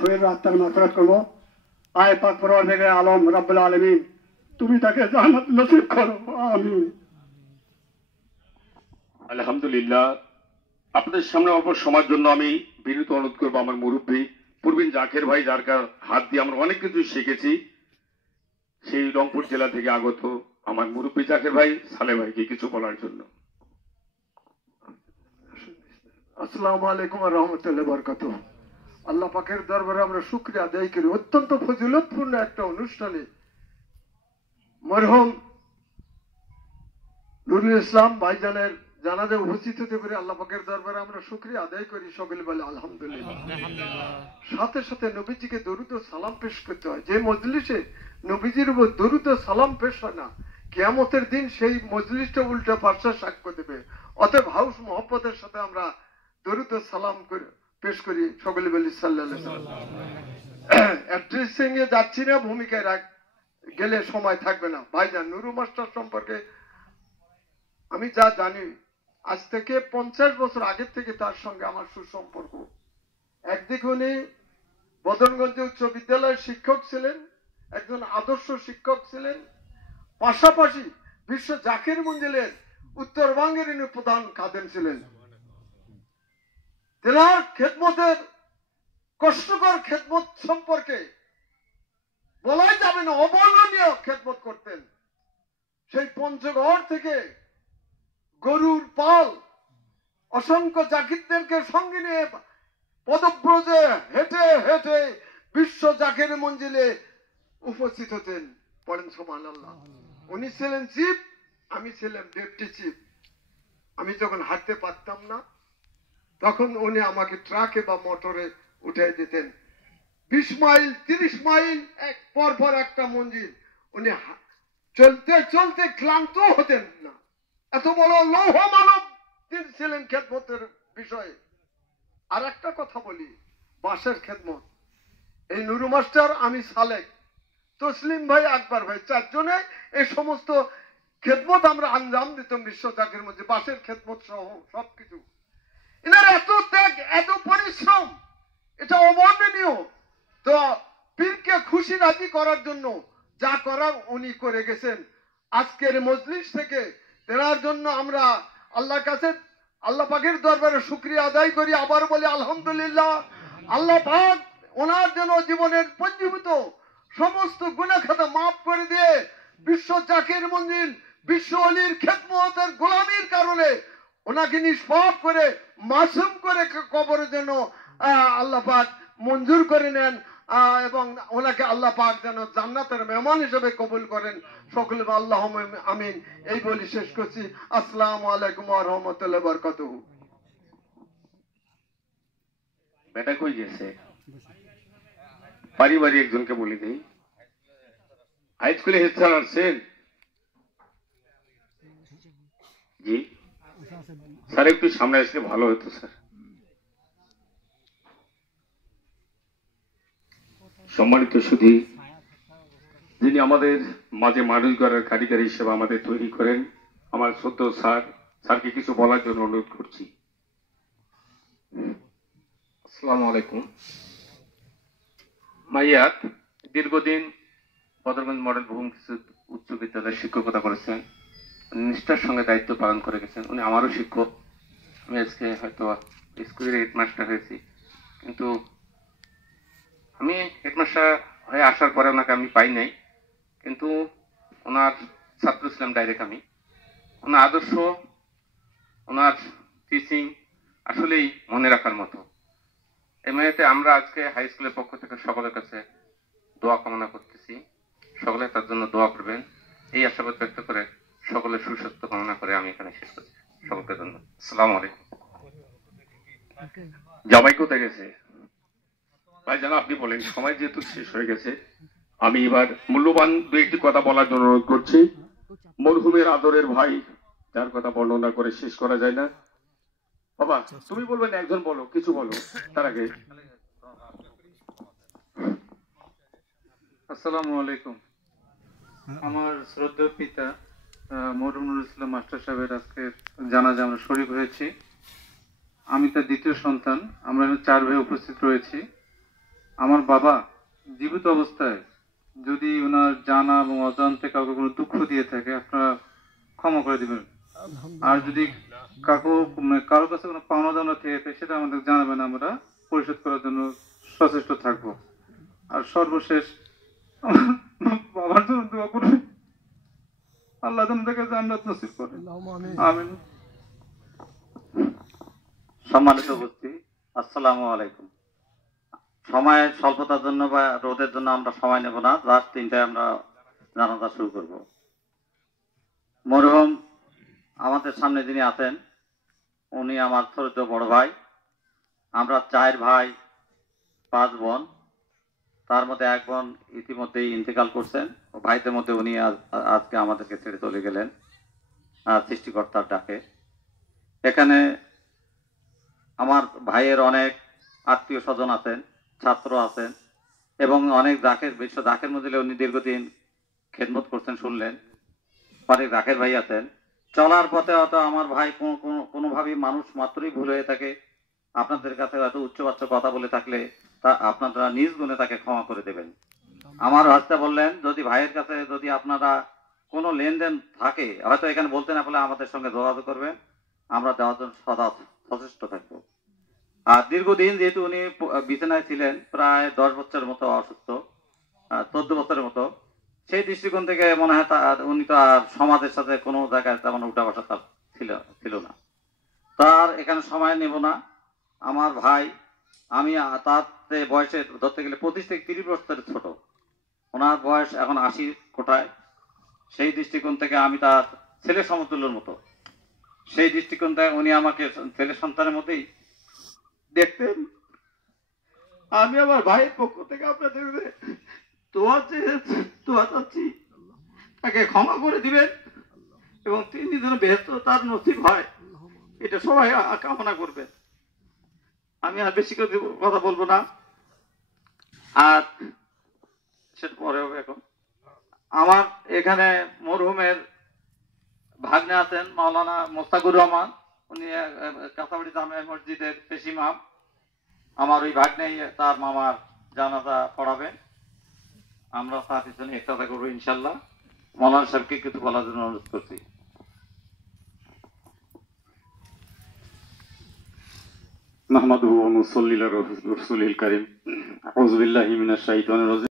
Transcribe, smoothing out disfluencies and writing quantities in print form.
শহীদ আত্মার মাগফিরাত করব। আয় পাক পরওয়ারদিগার আলম রব্বুল আলামিন, তুমি তাকে জান্নাত নসিব করো, আমিন। আলহামদুলিল্লাহ, আপনাদের সামনে অল্প সময়ের জন্য আমি বিনীত অনুরোধ করবো আমার মুরব্বী প্রবীণ জাকের ভাই, যার হাত দিয়ে আমরা অনেক কিছু শিখেছি, সেই রংপুর জেলা থেকে আগত আমার মুরব্বী জাকের ভাই সালে ভাইকে কিছু বলার জন্য। আসসালামু আলাইকুম ওয়া রাহমাতুল্লাহি ওয়া বারাকাতুহু। আল্লাহ পাকের দরবারে আমরা শুকরিয়া আদায় করি, অত্যন্ত ফজিলতপূর্ণ একটা অনুষ্ঠানে মরহুম নুরুল ইসলাম ভাইজানের জানাজায় উপস্থিত হতে পারে আল্লাহ পাকের দরবারে আমরা শুকরিয়া আদায় করি। সকলে বলে আলহামদুলিল্লাহ। সাথে সাথে নবীজিকে দরুদ ও সালাম পেশ করতে হয়। যে মজলিসে নবীজির উপর দরুদ ও সালাম পেশ হয় না, কিয়ামতের দিন সেই মজলিসটা উল্টা পাল্টা সাক্ষ্য দেবে। অতএব হাউস মহব্বতের সাথে আমরা দরুদ ও সালাম পেশ করি। সকলে বলি সাল্লাল্লাহু আলাইহি ওয়াসাল্লাম। অ্যাড্রেসিং এ যাচ্ছি না, ভূমিকায় গেলে সময় থাকবে না। ভাইজান নুরু মাস্টার সম্পর্কে আমি যা জানি, আজ থেকে 50 বছর আগের থেকে তার সঙ্গে আমার সুসম্পর্ক। একদিকে উনি বদনগঞ্জ উচ্চ বিদ্যালয়ের শিক্ষক ছিলেন, একজন আদর্শ শিক্ষক ছিলেন, পাশাপাশি বিশ্ব জাকির মঞ্জিলের উত্তরবঙ্গের ইনি প্রধান খাদেম ছিলেন। তেনার খেদমতের কষ্টকর খেদমত সম্পর্কে বলাই যাবে না, অবর্ণনীয় খেদমত করতেন। সেই পঞ্চগড় থেকে গরুর পাল অসংখ্য জাকিরদেরকে সঙ্গে নিয়ে পদব্রজে হেঁটে হেঁটে বিশ্ব জাকির মঞ্জিলে উপস্থিত হতেন। পড়েন সুবহানাল্লাহ। উনি ছিলেন চিফ, আমি ছিলাম ডেপুটি চিফ। আমি যখন হাঁটতে পারতাম না, তখন উনি আমাকে ট্রাকে বা মোটরে উঠে দিতেন। 20 মাইল 30 মাইল পর পর একটা মঞ্জিল। উনি চলতে চলতে ক্লান্ত হতেন না। এত বড় লৌহ মানব তিনি ছিলেন খেদমতের বিষয়ে। আর একটা কথা বলি, বাঁশের খেদমত। এই নুরু মাস্টার, আমি সালেক, তসলিম ভাই, আকবর ভাই, চারজনে এই সমস্ত খেদমত আমরা আঞ্জাম দিতাম বিশ্ব জাকির মধ্যে, বাঁশের খেদমত সহ সবকিছু। এনার এত ত্যাগ, এত পরিশ্রম, এটা অবর্ণনীয়। তো পীরকে খুশি রাজি করার জন্য যা করার উনি করে গেছেন। আজকের মজলিস থেকে তেনার জন্য আমরা আল্লাহর কাছে, আল্লাহ পাকের দরবারে শুকরিয়া আদায় করি। আবার বলি আলহামদুলিল্লাহ। আল্লাহ পাক ওনার জন্য জীবনের পঞ্জীভূত সমস্ত গুনাহ খাতা মাফ করে দিয়ে বিশ্ব জাকির মঞ্জিল, বিশ্ব অলির খেদমতের গোলামির কারণে ওনাকে নিষ্পাপ করে মাসুম করে কবরের জন্য আল্লাহ পাক মঞ্জুর করে নেন, এবং ওনাকে আল্লাহ পাক যেন জান্নাতের মেহমান হিসেবে কবুল করেন। সকলে আল্লাহ আমিন। এই বলি শেষ করছি। আসসালামু আলাইকুম ওয়া রাহমাতুল্লাহি ওয়া বারাকাতুহু। বেটা কই গেছে? পারিবারিক একজনকে বলি দিই। হাই স্কুলে হেড স্যার আসছেন? জি স্যার, একটু সামনে আসলে ভালো হতো স্যার। সম্মানিত সুধী, যিনি আমাদের মাঝে মানুষ গড়ার কারিগর হিসেবে আমাদের তৈরি করেন, আমার শ্রদ্ধ স্যারকে কিছু বলার জন্য অনুরোধ করছি। আসসালামু আলাইকুম। মাইয়াত দীর্ঘদিন বদরগঞ্জ মডেল ভূম উচ্চ বিদ্যালয়ে শিক্ষকতা করেছেন, নিষ্ঠার সঙ্গে দায়িত্ব পালন করে গেছেন। উনি আমারও শিক্ষক। আমি আজকে হয়তো স্কুলের হেডমাস্টার হয়েছি, কিন্তু আমি হেডমাস্টার হয়ে আসার পরে ওনাকে আমি পাই নাই, কিন্তু ওনার ছাত্র ছিলাম ডাইরেক্ট আমি। ওনার আদর্শ, ওনার টিচিং আসলেই মনে রাখার মতো। এই মেয়েতে আমরা আজকে হাই স্কুলের পক্ষ থেকে সকলের কাছে দোয়া কামনা করতেছি, সকলে তার জন্য দোয়া করবেন, এই আশাবাদ ব্যক্ত করে সকলের সুস্বাস্থ্য কামনা করে আমি এখানে শেষ করছি। সকলকে ধন্যবাদ। আসসালামু আলাইকুম। জামাই কোথায় গেছে ভাই জানা? আপনি বলেন, সময় যেহেতু শেষ হয়ে গেছে, আমি এবার মূল্যবান দু একটি কথা বলার জন্য অনুরোধ করছি। মরহুমের আদরের ভাই, যার কথা বর্ণনা করে শেষ করা যায় না। বাবা তুমি বলবেন, একজন বলো, কিছু বলো তার আগে। আসসালামু আলাইকুম। আমার শ্রদ্ধেয় পিতা মরহুম নুরুল ইসলাম মাস্টার সাহেবের আজকে জানাজা আমরা শরীক হয়েছি। আমি তার দ্বিতীয় সন্তান। আমরা 4 ভাই উপস্থিত রয়েছি। আমার বাবা জীবিত অবস্থায় যদি ওনার জানা এবং অজান্তে কাউকে কোনো দুঃখ দিয়ে থাকে আপনারা ক্ষমা করে দিবেন। আর যদি কারো কাছে কোনো পাওনা দাওনা থেকে থাকে সেটা আমাদের জানাবেন, আমরা পরিশোধ করার জন্য সচেষ্ট থাকবো। আর সর্বশেষ বাবার জন্য দোয়া করবেন, আল্লাহ যেন তাকে জান্নাত নসিব করে। আমিন। সম্মানিত উপস্থিতি, আসসালামু আলাইকুম। সময়ের স্বল্পতার জন্য বা রোদের জন্য আমরা সময় নেব না, রাত 3টায় আমরা জানাজা শুরু করব। মরহুম আমাদের সামনে যিনি আছেন উনি আমার ছোট বড় ভাই। আমরা 4 ভাই 5 বোন, তার মধ্যে এক বোন ইতিমধ্যেই ইন্তেকাল করছেন। ভাইদের মধ্যে উনি আজকে আমাদেরকে ছেড়ে চলে গেলেন সৃষ্টিকর্তার ডাকে। এখানে আমার ভাইয়ের অনেক আত্মীয় স্বজন আছেন, ছাত্র আছেন এবং অনেক বিশ্ব জাকের মধ্যে উনি দীর্ঘদিন খেদমত করছেন শুনলেন। অনেক জাকের ভাই আছেন। চলার পথে হয়তো আমার ভাই কোনোভাবেই মানুষ মাত্রই ভুল হয়ে থাকে। আপনাদের কাছে হয়তো উচ্চবাচ্য কথা বলে থাকলে তা আপনারা নিজ গুণে তাকে ক্ষমা করে দেবেন। আমার ভাইটা বললেন যদি ভাইয়ের কাছে যদি আপনারা কোনো লেনদেন থাকে হয়তো এখানে বলতে না পারলে আমাদের সঙ্গে যোগাযোগ করবেন, আমরা দেওয়ার জন্য সদা সচেষ্ট থাকবো। আর দীর্ঘদিন যেহেতু উনি বিছানায় ছিলেন, প্রায় 10 বছরের মতো অসুস্থ, 14 বছরের মতো, সেই দৃষ্টিকোণ থেকে মনে হয় উনি তো আর সমাজের সাথে কোনো জায়গায় তেমন উঠা বসা তার ছিল না। তার এখানে সময় নেব না। আমার ভাই, আমি তার বয়সে ধরতে গেলে 25 থেকে 30 বছরের ছোট, ওনার বয়স এখন 80 কোটায়। সেই দৃষ্টিকোণ থেকে আমি তার ছেলে সমতুল্যের মতো। সেই দৃষ্টিকোণ থেকে উনি আমাকে ছেলে সন্তানের মধ্যেই দেখতেন। আমি আমার ভাইয়ের পক্ষ থেকে আপনাদের দোয়া চাচ্ছি, তাকে ক্ষমা করে দিবেন এবং তিনি যেন বেহেশত তার নসিব হয়, এটা সবাই কামনা করবেন। আমি আর বেশি কথা বলবো না, আর সেটা পরে হবে। এখন আমার এখানে মরহুমের ভাগ্নে আছেন মাওলানা মোস্তাকুর রহমান, উনি কাঁচাবাড়ি জামে মসজিদের পেশ ইমাম। আমার ওই ভাগ্নেই তার মামার জানাজা পড়াবেন। আমরা তার পিছনে একসাথে করবো ইনশাল্লাহ। মাওলানা সাহেবকে কিছু বলার জন্য অনুরোধ করছি। নাহমাদুহু ওয়া নুসাল্লি আলা রাসূলিল কারীম। আউযু বিল্লাহি মিনাশ শাইতানির রাজীম।